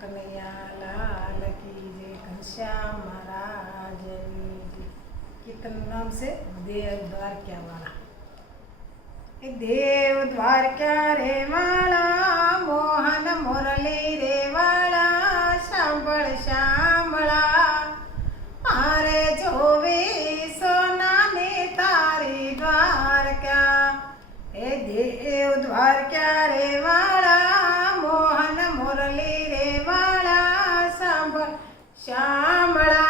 કનૈયા લાલ की जय घनश्याम महाराज की। कीर्तन नाम से देव द्वारका वाला। देव द्वारका रे वाला मोहन मुरली रे वाला सांभळ शामळा मारे जोवी सोनानी तारी द्वारका। हे देव द्वारका रे वाला मोहन मुरली रे वाला सांभळ शामळा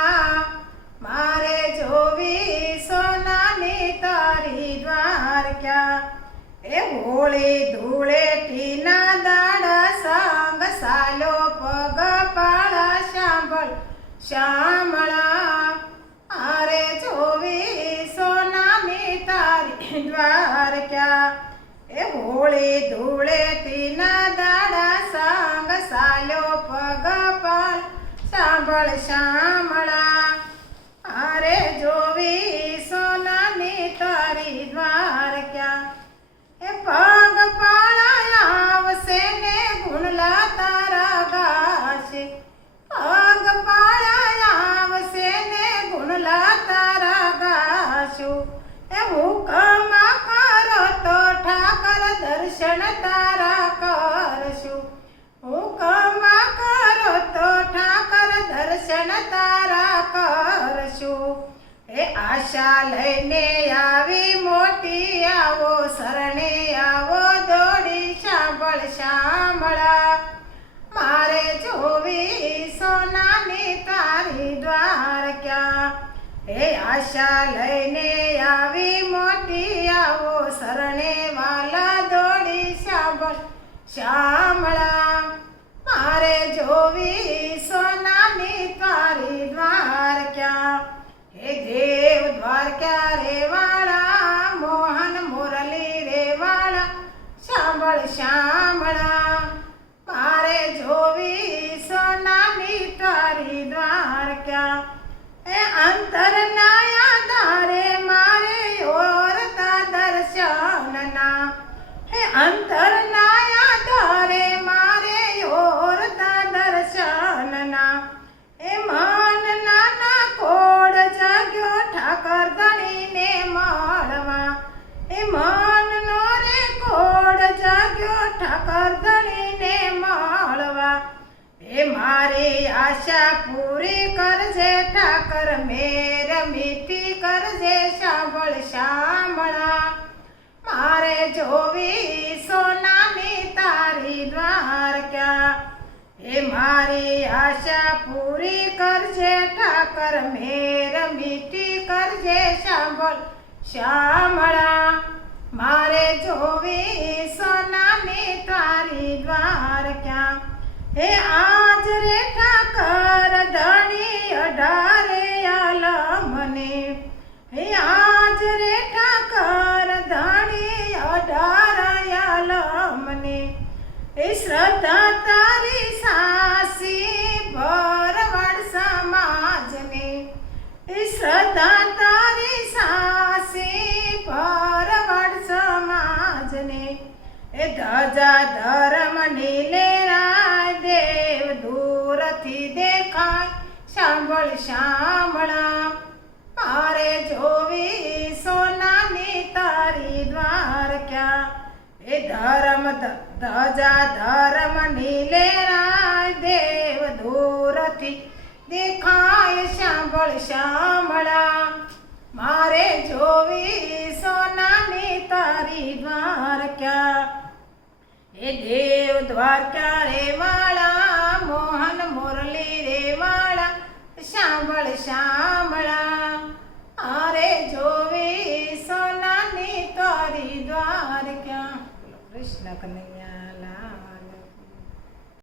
मारे जोवी सोनानी तारी द्वारका। ए होळी धूळेटीना दाडा सांग सालो पग पाळा सांभळ शामळा मारे जोवी सोनानी तारी द्वारका। ए होळी धूळेटीना दाडा सांग सालो पग पाळ सांभळ शामळा मारे जोवी सोनानी तारी द्वारका। ए पग पाळा आवसे ने गुणला तारा गाशे पग पाळा आवसे ने गुणला तारा गाशो। ए हुकम करो तो ठाकर दर्शन तारा करशो। हुकम करो तो ठाकर दर्शन तारा करशो। ए आशा लईने आवी मोटी आवो सरणे आवो दौड़ी सांभळ शामळा मारे जोवी सोनानी तारी द्वारका। ए आशा लईने आवी मोटी आवो सरणे वाला दौड़ी सांभळ शामळा मारे जोवी सोनानी तारी द्वारका। हे देव द्वारका रे वाला मोहन मुरली रे वाला सांभळ शामळा मारे जोवी सोनानी तारी द्वारका। ए अंतर नाया धारे मारे ओरता दर्शनना। हे अंतर नाया धारे मारे ओरता दर्शनना। ए मन नाना कोड जाग्यो ठाकर धणीने મળવા। ए मन नो रे कोड जाग्यो ठाकर धणीने મળવા। ए मारी आशा पूरी करजे ठाकर मेर मीठी करजे सांभळ शामळा मारे जोवी सोनानी तारी द्वारका। ए मारी आशा पूरी करजे ठाकर मेर मीठी करजे सांभळ शामळा मारे जोवी सोनानी तारी द्वारका। हे आज रे ठाकर धणी अढारे आलमने। हे आज रे ठाकर धणी अढार आलमने। ए श्रद्धा तारी सासी भरवाड समाजने। ए श्रद्धा तारी सासी भरवाड समाजने। ए धजा धर्म नीलेराय देव दूरथी देखाय सांभळ शामळा मारे जोवी सोनानी तारी द्वारका। ए धर्म धजा धर्म नीलेराय देव दूरथी देखाय सांभळ शामळा मारे जोवी सोनानी तारी द्वारका। ए देव द्वारका रे वाला मोहन मुरली रे वाला सांभळ शामळा मारे जोवी सोनानी तारी द्वारका। कृष्ण कन्हैया।